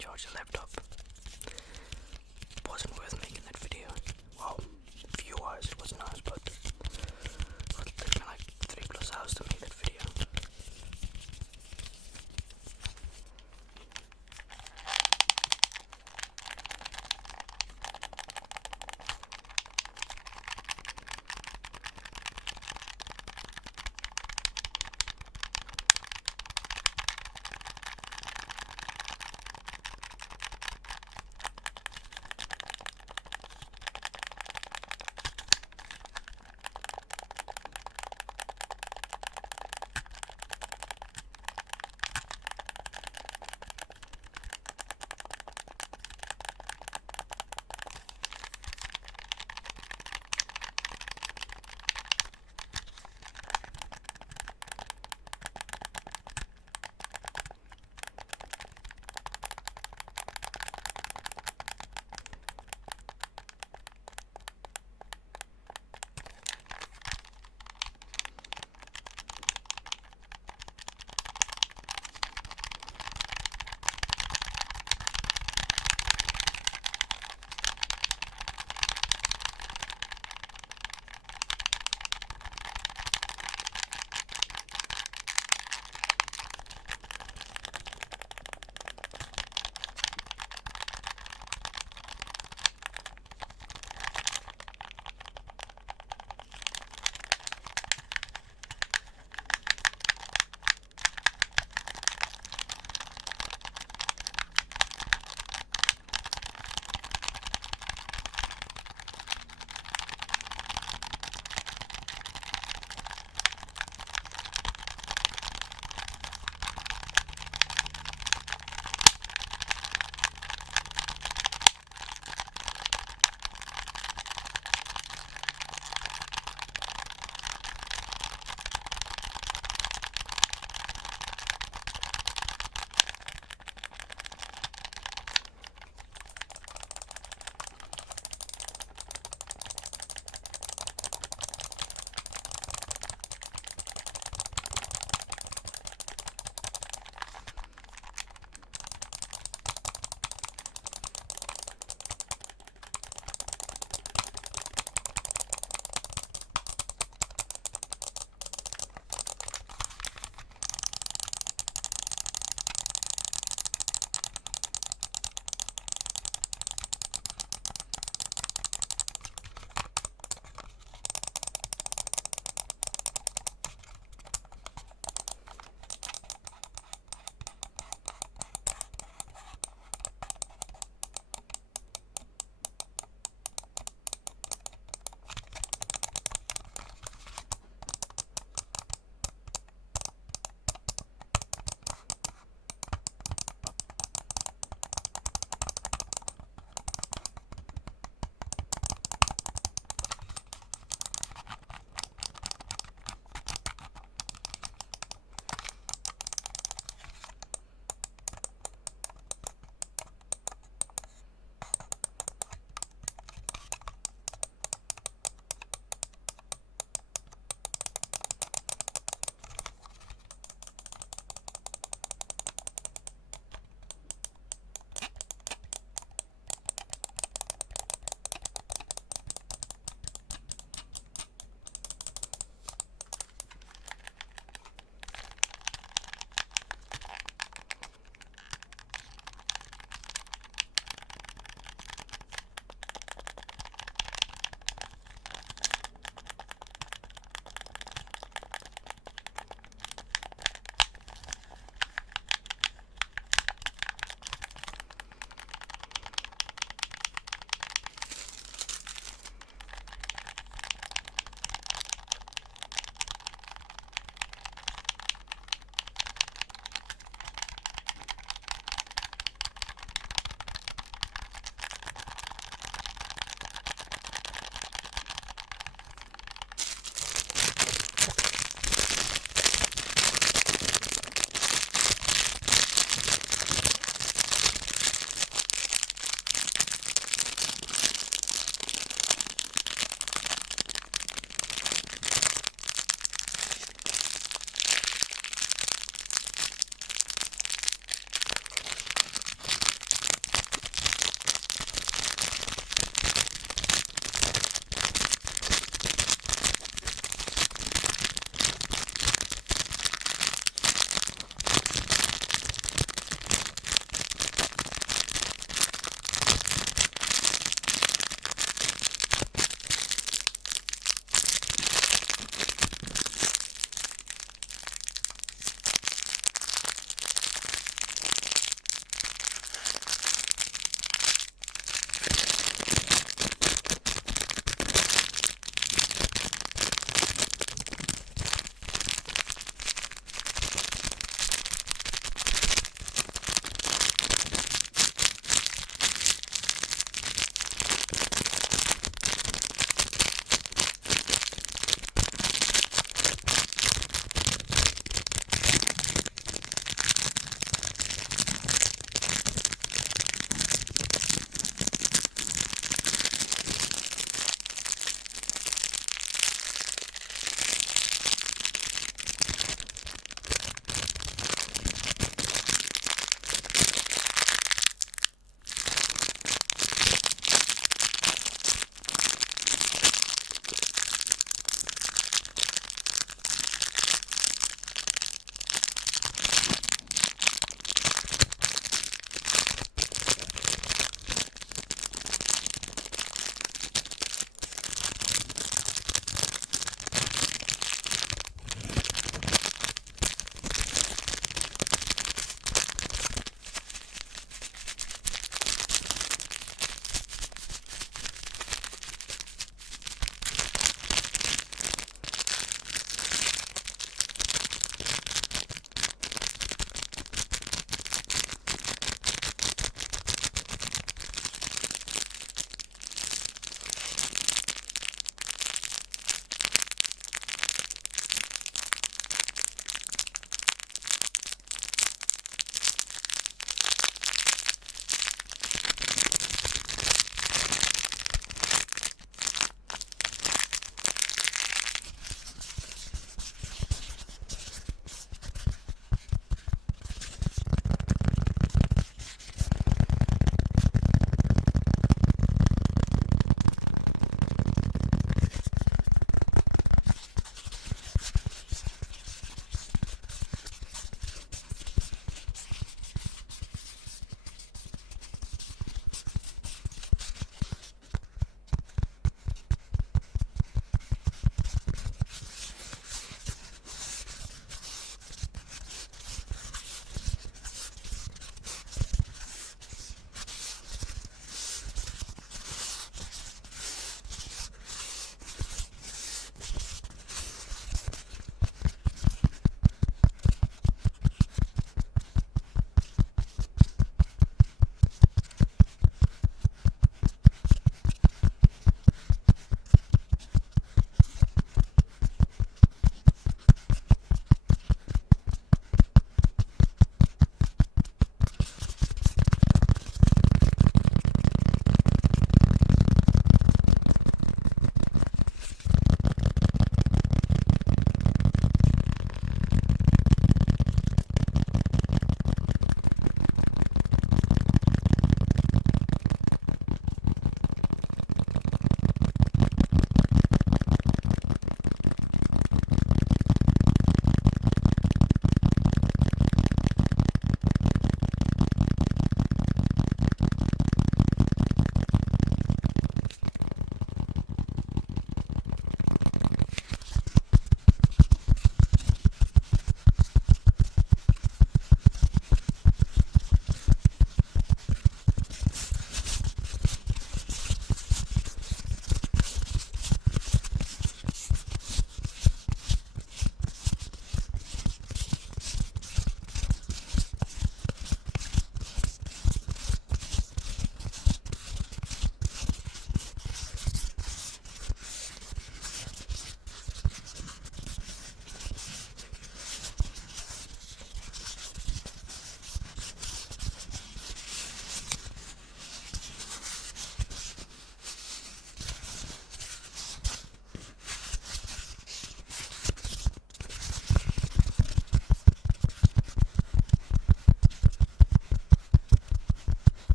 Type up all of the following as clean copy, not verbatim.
charge the laptop. Wasn't worth making that video. Well, view-wise it was nice, but it took me like 3+ hours to make that video.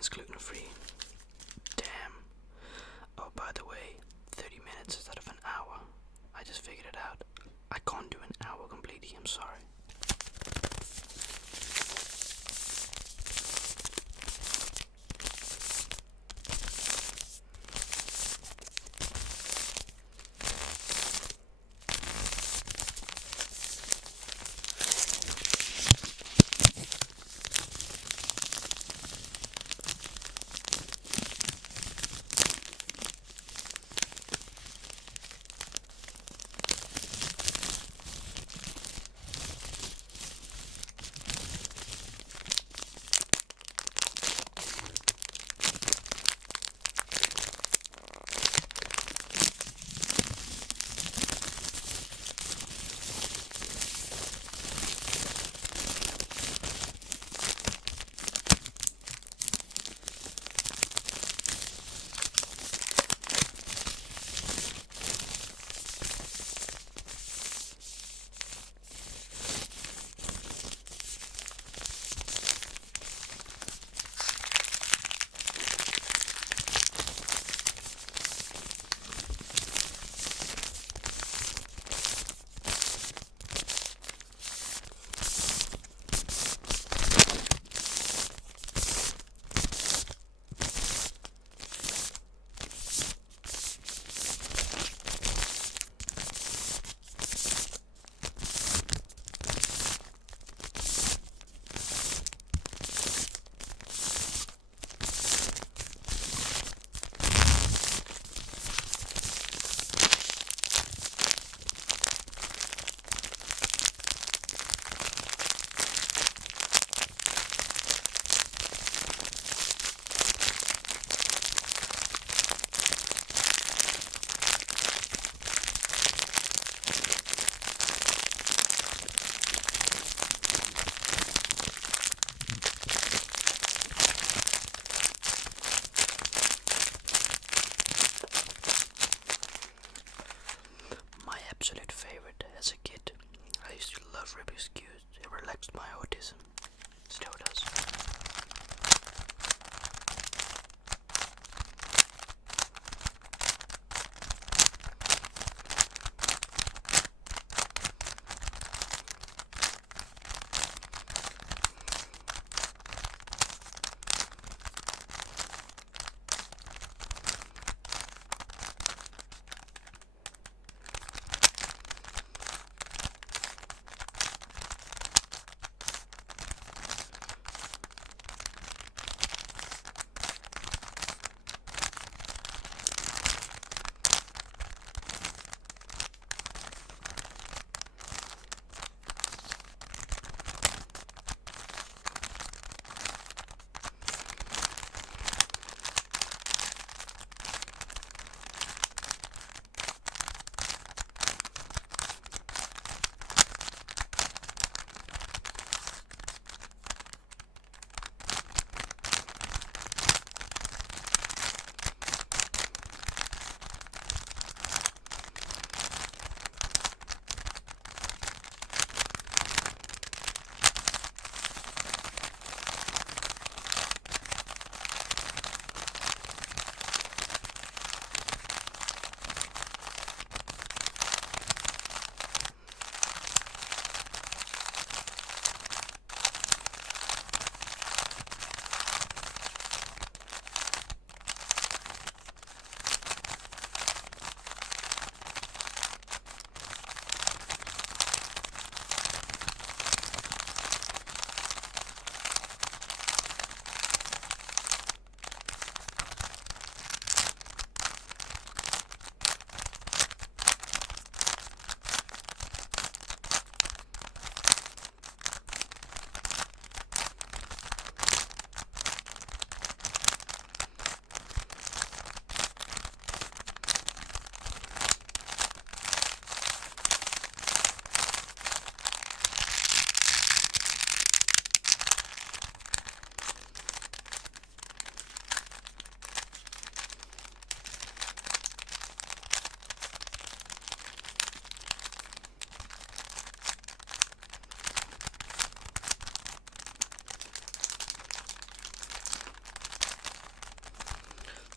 means gluten-free. Damn. Oh, by the way, 30 minutes instead of an hour. I just figured it out. I can't do an hour completely, I'm sorry.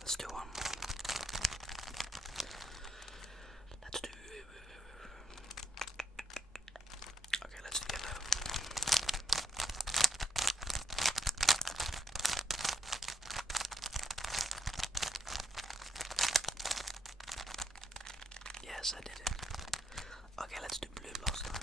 Let's do one more. Let's do. Okay, let's do yellow. Yes, I did it. Okay, let's do blue last time.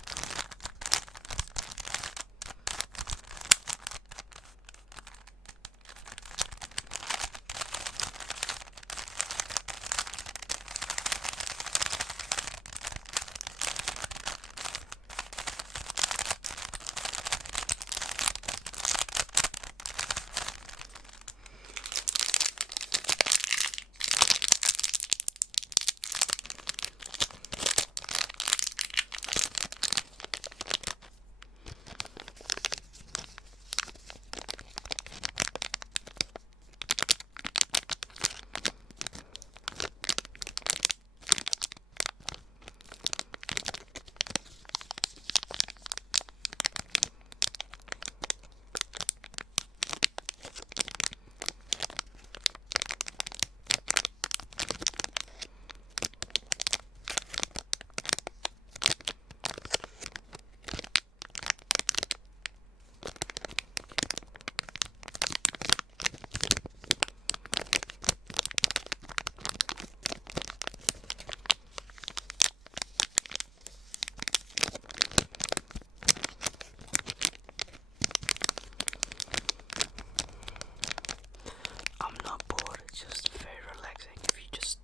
I'm not bored, it's just very relaxing. If you just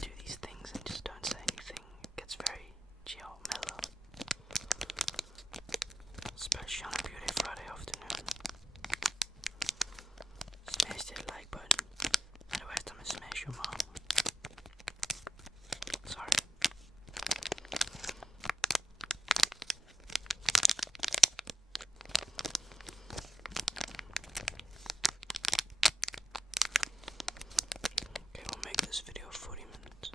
do these things and just don't say anything, it gets very chill, mellow. Especially on a beautiful Friday afternoon. Smash that like button. Otherwise, I'm gonna smash your mom. Sorry. Okay, we'll make this video 40 minutes.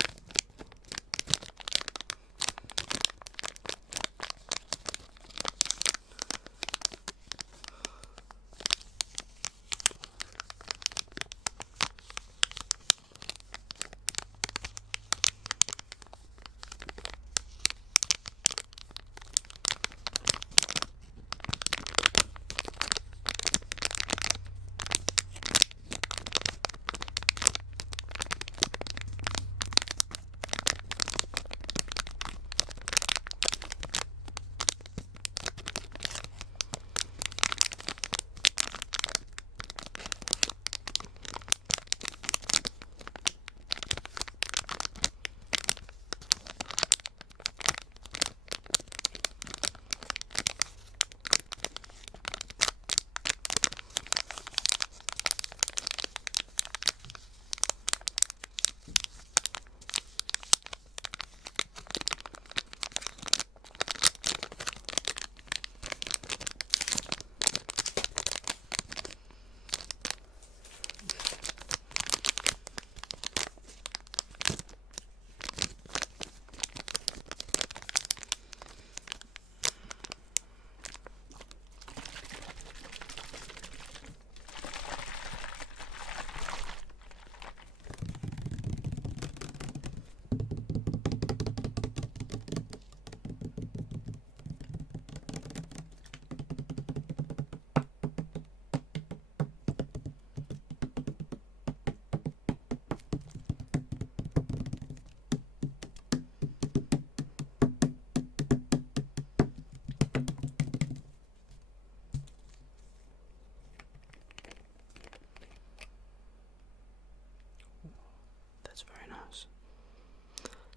That's very nice.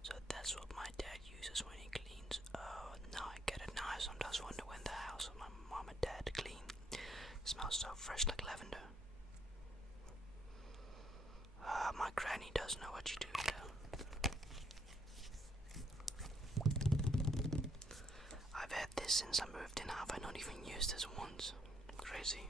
So that's what my dad uses when he cleans. Now I get it now. I sometimes wonder when the house of my mom and dad clean. It smells so fresh like lavender. My granny does know what you do though. I've had this since I moved in. Have I not even used this once? Crazy.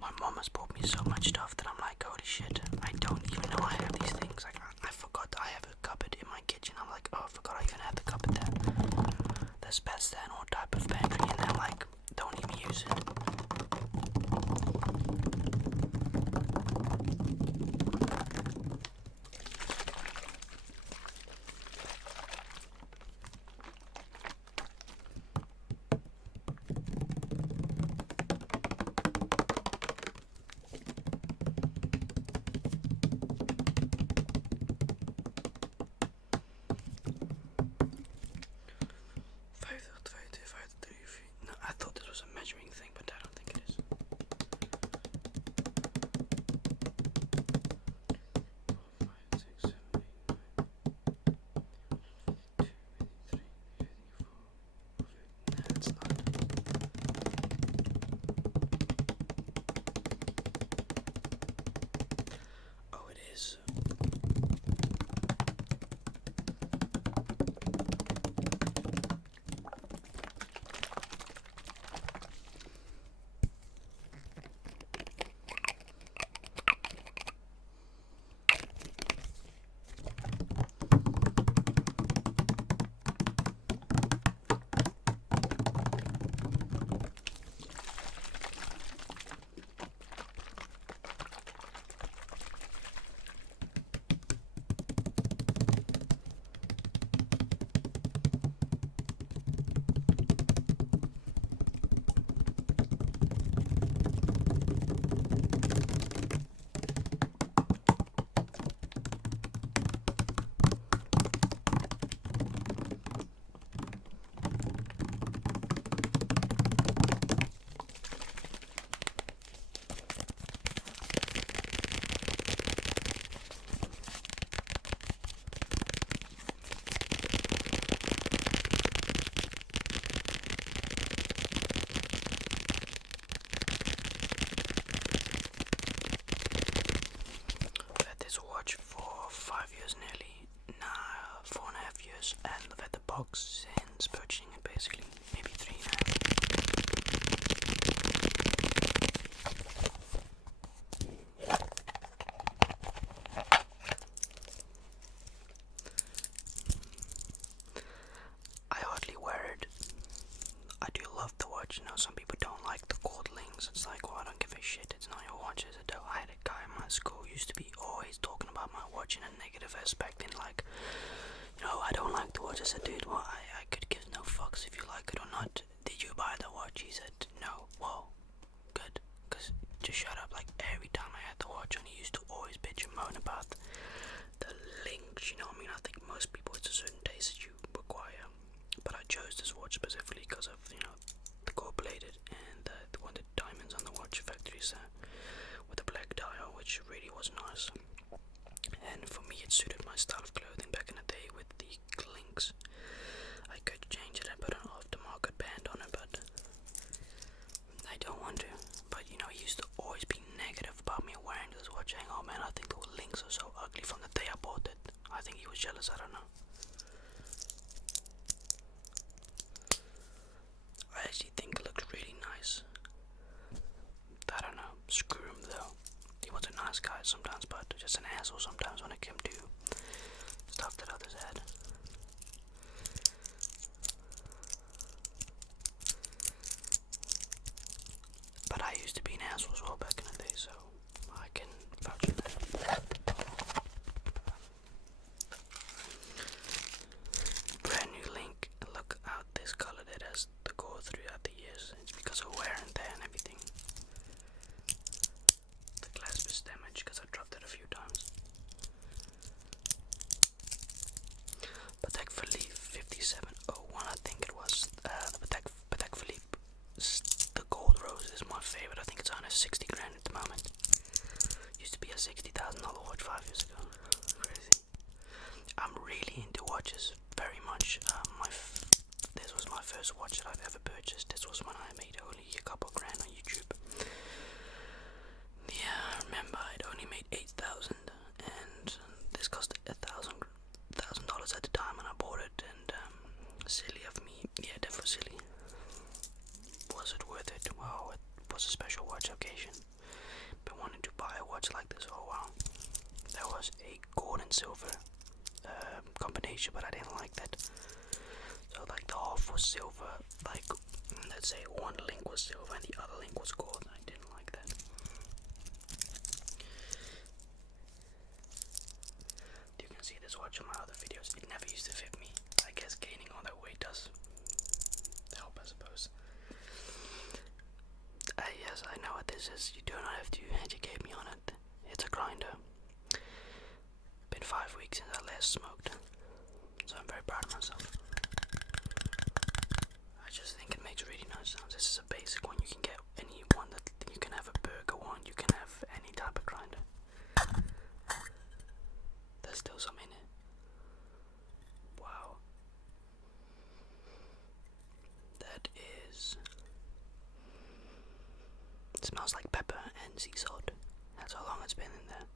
My mom has bought me so much stuff that I'm like, holy shit, I don't even know I have these things. Like, I forgot I have a cupboard in my kitchen. I'm like, oh, I forgot I even had the cupboard there. There's pets there and all type of pantry, and I'm like, don't even use it. years nearly. Nah, 4.5 years. And I've had the box since purchasing it basically. Maybe 3 now. I hardly wear it. I do love the watch. Some people don't like the gold links. It's like, well, I don't give a shit. It's not your watch, is it? Though I had a guy in my school who used to be always talking about my watch in a negative aspect, and like, I don't like the watch. I said, dude, well, I could give no fucks if you like it or not. Did you buy the watch? He said, no. Well, good. Because just shut up. Like, every time I had the watch on, he used to always bitch and moan about the links, I think most people, it's a certain taste that you require. But I chose this watch specifically because of, the gold-plated and the one, the diamonds on the watch factories with the black dial, which really was nice. And for me, it suited my style of clothing back in the day with the links. I could change it and put an aftermarket band on it, but I don't want to. But he used to always be negative about me wearing this watch, saying, oh man, I think the links are so ugly from the day I bought it. I think he was jealous, I don't know. I actually think it looks really nice. I don't know, screw him though. He was a nice guy sometimes, but just an asshole sometimes when it came to stuff that others had. But I used to be an asshole as well back in the day, so I can vouch for that. Brand new link. Look how this color it has to go throughout the years. It's because of wear and tear and everything. The clasp is damaged because I dropped it a few times. Patek Philippe 5701, I think it was. The Patek Philippe, the gold rose is my favorite. I think it's on a 60 grand at the moment. Used to be a $60,000 watch 5 years ago. Crazy. I'm really into watches very much. This was my first watch that I've ever purchased. This was when I made only a couple grand on YouTube. Yeah, I remember I'd only made 8,000, and this cost $1,000 at the time when I bought it. And silly of me, yeah, definitely silly. Was it worth it? Well, it was a special watch occasion. Been wanting to buy a watch like this for a while. There was a gold and silver combination, but I didn't like that. So like the half was silver, like let's say one link was silver and the other link was gold. I didn't like that. You can see this watch on my other videos. It never used to fit me. I guess gaining all that weight does help, I suppose. Yes, I know what this is. You do not have to educate me on it. It's a grinder. Been 5 weeks since I last smoked, so I'm very proud of myself. I just think it makes really nice sounds. This is a basic one. You can get any one that you can have a burger one. You can have any type of grinder. There's still some in it. Wow. That is. It smells like pepper and sea salt. That's how long it's been in there.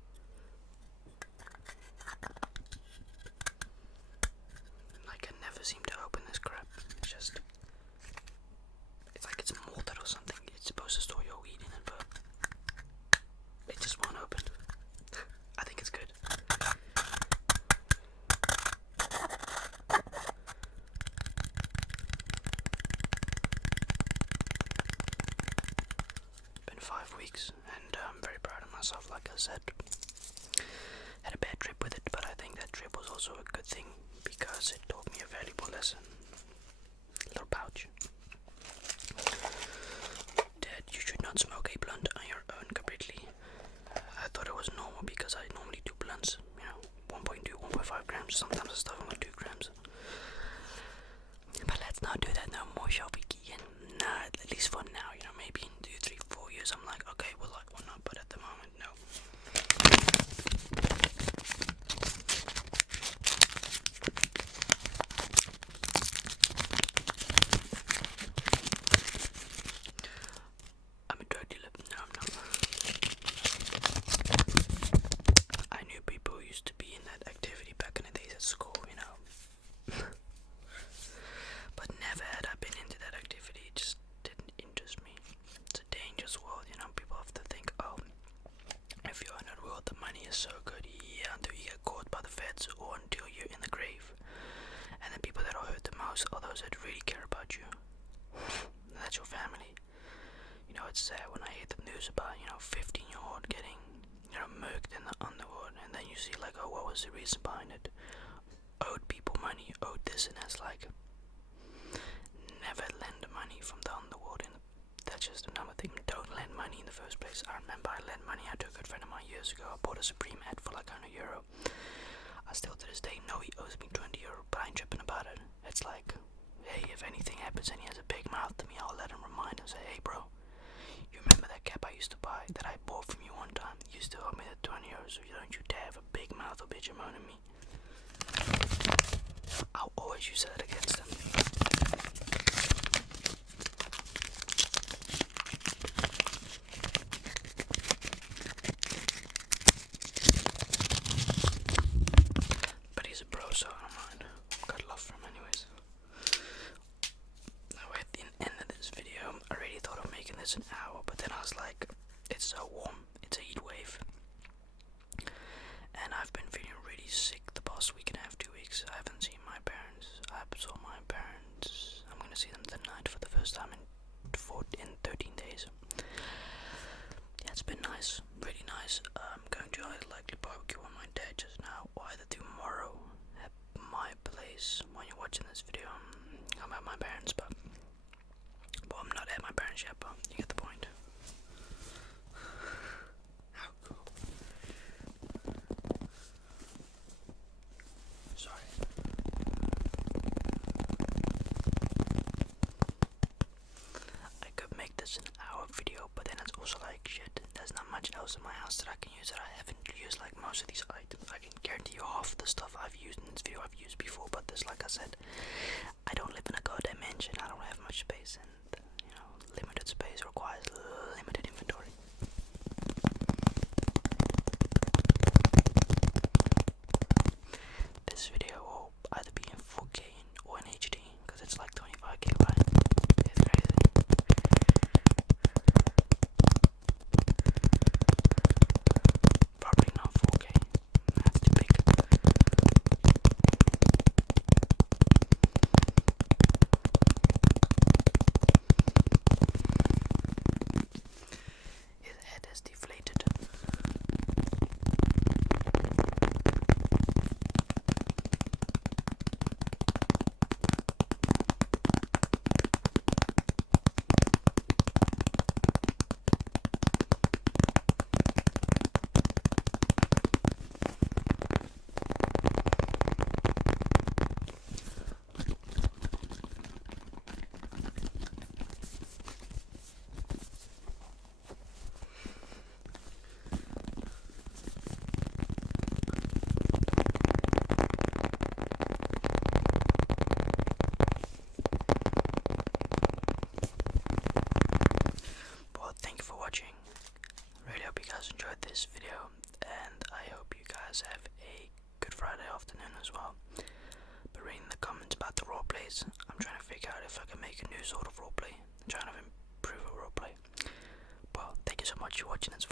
I can never seem to open this crap. It's like it's molded or something. It's supposed to store your weed in it, but it just won't open. I think it's good. Been 5 weeks, and I'm very proud of myself, like I said. Had a bad trip with it, but I think that trip was also a good thing because it taught me a valuable lesson. Little pouch. That you should not smoke a blunt on your own completely. I thought it was normal because I normally do blunts, 1.2, 1.5 grams. Sometimes I stuff them with 2 grams. But let's not do that no more, shall we, Keegan? Nah, at least for now, maybe in 2, 3, 4 years I'm like, okay, well, like, why not? But at the moment, no. I'm a drug dealer. No, I'm not. I knew people who used to be in that activity those that really care about you. That's your family. You know, it's sad when I hear the news about, 15-year-old getting, murked in the underworld, and then you see like, oh, what was the reason behind it? Owed people money, owed this, and that's like, never lend money from the underworld, and that's just another thing. Don't lend money in the first place. I remember I lent money out to a good friend of mine years ago. I bought a Supreme ad for like €100. I still to this day know he owes me €20, but I ain't tripping about it. It's like, hey, if anything happens and he has a big mouth to me, I'll let him remind him, say, hey bro, you remember that cap I used to buy, that I bought from you one time? You still owe me the €20, so don't you dare have a big mouth or bitch moan at me. I'll always use that against him. But he's a bro, so I don't mind. I've got love for him anyways. Now at the end of this video, I really thought of making this an hour, but then I was like, it's so warm, it's a heat wave. And I've been feeling really sick the past week and a half, 2 weeks. I haven't seen my parents. I saw my parents. I'm gonna see them tonight for the first time in 13 days. Yeah, it's been nice, really nice. I'm going to either likely barbecue on my dad just now, or either tomorrow at my place. When you're watching this video, I'm at my parents, but I'm not at my parents yet, but you get the point. How cool. Sorry. I could make this an hour video, but then it's also like, shit, there's not much else in my house that I can use that I haven't used, like most of these items. I can guarantee you half the stuff I've used in this video I've used before, but this, like I said, I don't live in a goddamn mansion. I don't have much space, and limited space requires limited inventory. This video will either be in 4K or in HD, because it's like 25 GB. It's crazy. Probably not 4K. That's too big. His head is deflated. Thank you for watching. Really hope you guys enjoyed this video, and I hope you guys have a good Friday afternoon as well. But reading the comments about the roleplays, I'm trying to figure out if I can make a new sort of roleplay. I'm trying to improve a roleplay. Well, thank you so much for watching this